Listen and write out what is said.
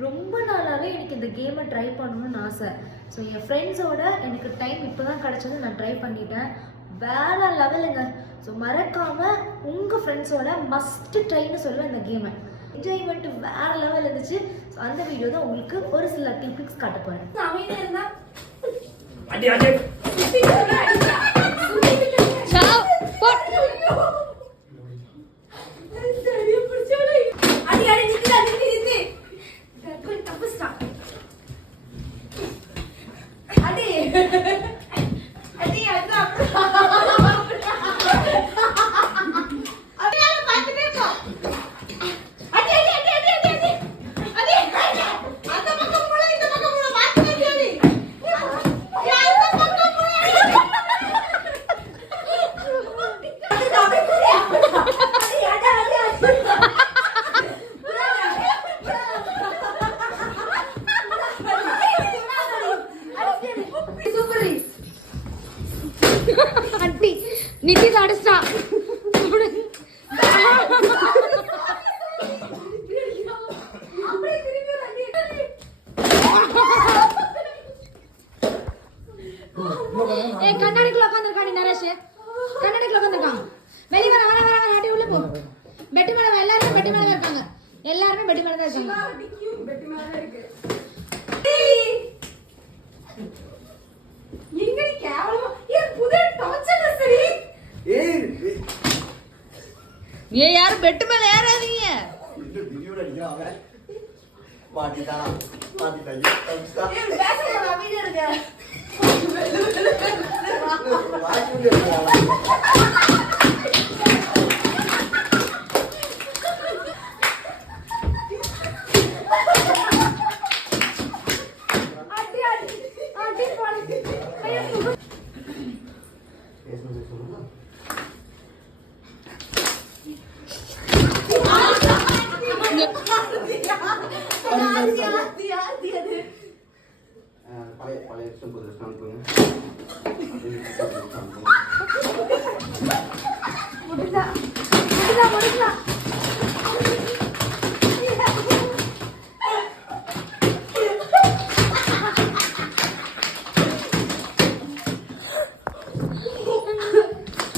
ரொம்ப நாளாகவே எனக்கு இந்த கேமை ட்ரை பண்ணணும்னு ஆசை. ஸோ என் ஃப்ரெண்ட்ஸோட எனக்கு டைம் இப்போ தான் கிடச்சது, நான் ட்ரை பண்ணிட்டேன். வேற லெவலுங்க. ஸோ மறக்காமல் உங்கள் ஃப்ரெண்ட்ஸோட மஸ்ட் ட்ரைன்னு சொல்ல இந்த கேமை. என்ஜாய்மெண்ட் வேற லெவல் இருந்துச்சு. ஸோ அந்த வீடியோ தான் உங்களுக்கு ஒரு சில டிப்ஸ் காட்ட போகிறேன். நிதிஷ் அடிச்சா கண்ணாடிக்குள்ள உட்காந்துருக்கான். நரேஷ் கண்ணாடிக்குள்ள உட்காந்துருக்கான். வெளியே வர வர வர வர உள்ள போ. பெட்டு மேல எல்லாரும் பெட்டு மேல இருக்காங்க. எல்லாரும் பெட்டு மேல தான் இருக்காங்க. பெட்டு மேல இருக்கு. எங்கடி கேவலமா இது புது டார்ச்சர் சரி. ஏ யார் பெட் மேல ஏறாதீங்க. இந்த வீடியோல அடிக்கறாங்க. மாட்டிட்டா தம்ஸ்டா. ஏ பேசற அமைதியா இருங்க. முடிஞ்சா